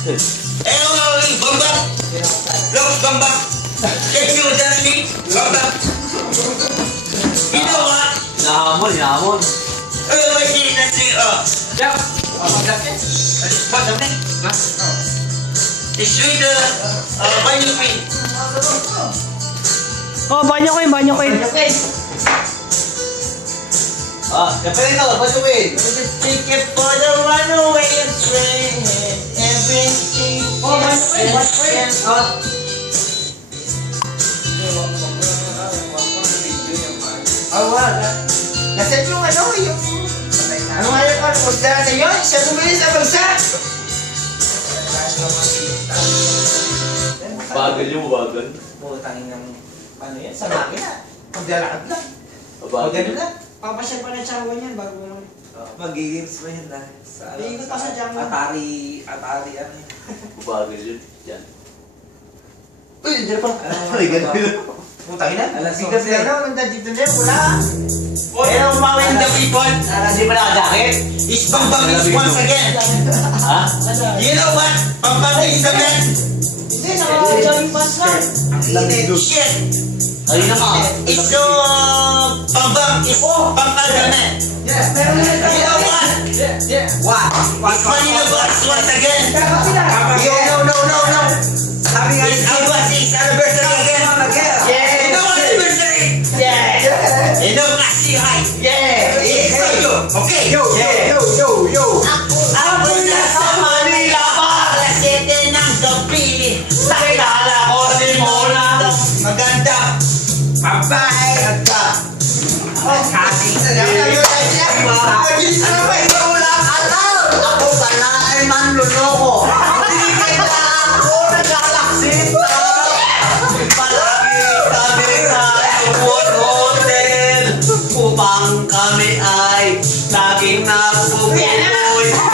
Bambang! Look, Bambang! Thank you, darling! Bambang! Ginawa! Nahamon. Hindi na siya. Jack! Jack! Isweet, banyo queen. Oh, banyo queen. Kapag ito, banyo queen. Ticket for the runaway train. Everything. banyo queen. Nasaan yung ano nga yung pagdala na yun? Siya bumili sa bagsak. Bagal yung bagal. Putangin ng ano yan? Sa makina. Paglalakad lang. Bagal lang. Papasyal pa na Changwa niyan bago mo. Mag-games mo yan na. Iikot pa sa Changwa. Atari ano yan. Bagal yun. Yan. Uy, dyan pa. Putangin na. Sigas yan na. Nanda dito na yan. Wala. Hello, umawin the people. Hindi pa nakajakit. Is Bambang is once again. Ha? You know what? Bambang is the man. Hindi, naka-jogging pants lang. Shit. Ayun naman. It's Bambang is Bambang the man. You know what? What? It's Manila Boss once again. No. It's Abbas' anniversary again. You know anniversary? You know Asihay? Okay. Yo. Ako na sa Manila para 7 ng gabi. Nakilala ko si Mona. Maganda. Babae. Ganda. Kasi sa ngayon ay mabilis na ba? Ikaw lang alam. Ako pala ay manluloko. Hindi kaya ako naglalaksin. Palagi kami sa hotel upang kami ay laging nagpupuloy. Sa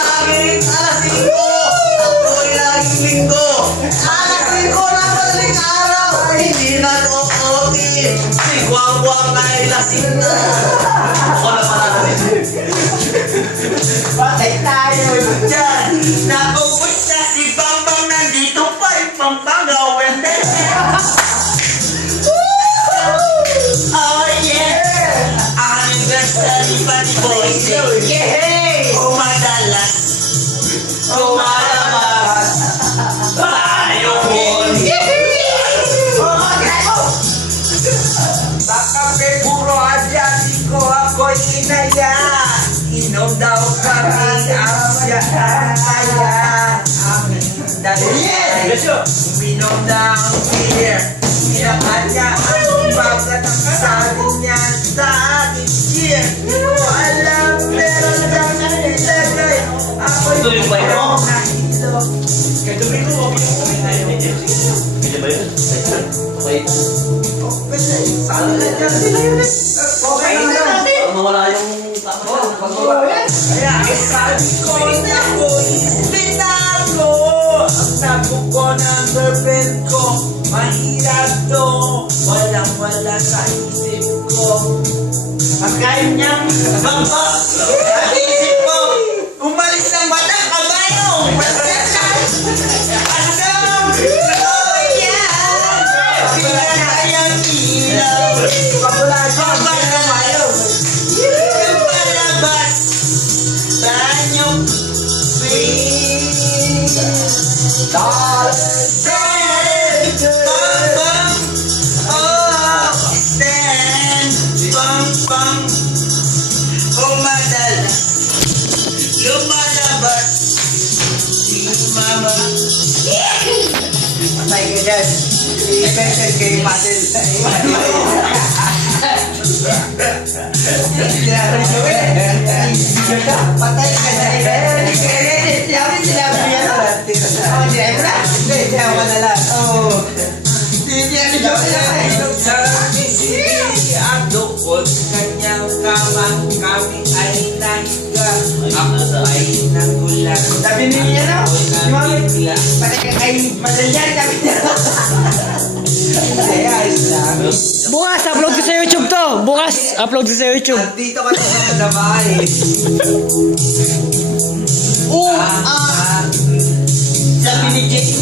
laging alas 5 ako'y laging linggo. Alas 5 na madaling araw hindi nag-o-otin. Si Guang ay lasing na. Ako na pala patay tayo dyan. Nakuwit na si Bambang nandito pa yung pampangawin. Oh yeah! Anniversary pa ni Boise. Madalas. Malabas. Tayo huli. Baka may puro adyatiko ako'y inaya. Inom daw kami ang siyaya. Dahil uminom ng beer. Inakan niya ang bagat ang sabi niya sa akin. Cheer! Di ko alam pero lang nilagay. Ako'y parang nahilo. Kaya doon ko, huwag yung kumain na yun. Pili ba yun? Okay. Saan na dyan sila yun? Okay na natin. Mawala yung tama. Kaya sabi ko na ako'y binago. Ang sabi ko ng girlfriend ko, mahirap to. Walang-wala sa isip ko. Pagkain niyang bangkok sa isip ko, umalis ng batang kabayo. Asam! Oh yan! Pinagayang ilaw. Kapag kamayo. Yung palabas. Banyo. Bang umadalas lumalabas si mama. Patay ka dyan. Effected kay Patel. Patay ka dyan. Sinabi niya na. Hindi na lang. Ang dukot kanyang kama, kami ay nahiga. Ako ay nagulat. Sabi niya na, patay ka kay Madalyan kami na. Hindi, ayos lang. Bukas, upload ko sa YouTube to. Bukas, upload ko sa YouTube. Dito ka na sa bahay. Sabi ni Jake.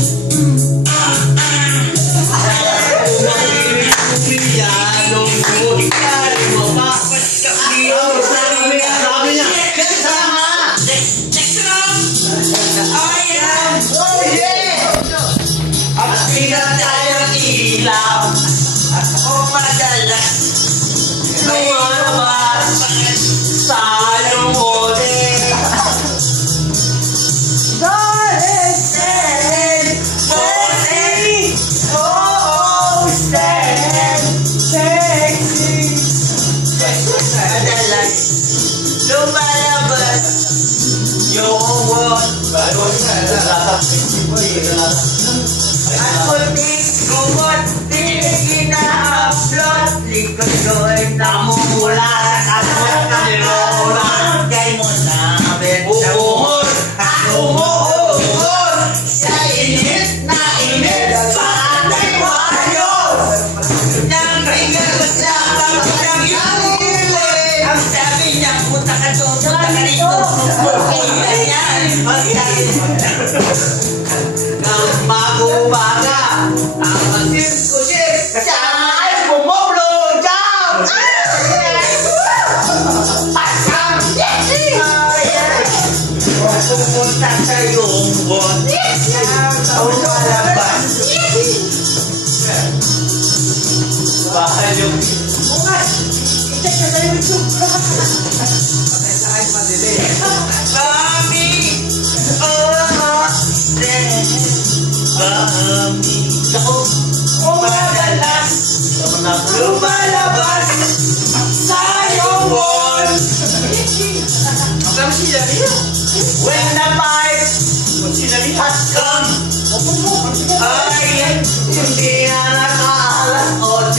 Lumalabas yung world. At kunting kumunting ina-upload, likod ko'y namumula sa kasot na nilola. Kay mo namin umuhod at umuhod sa init na init patay wayos. Nang ringal sa pagkakang yun, ang sabi niya, punta ka doon, punta ka rito, okay na yan. Ang mag-umaga, ang mag-sip-kusip, kasama ay bumoblo down! Pasang yesi! Pumunta sa iyong buwan, ang malabas. Bahal yung... Mami! Lumalabas sa iyong wall. When the pipe has come, ay hindi na nakaalas 8.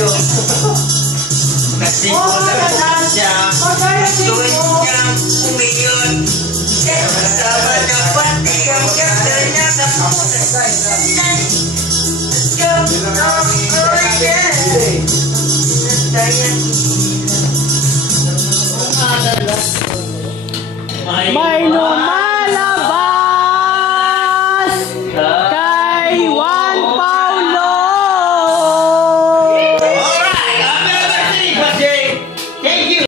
Kasi wala siya tuwing niyang umiyon. Kasama na pati ang ganda niya sa puso. May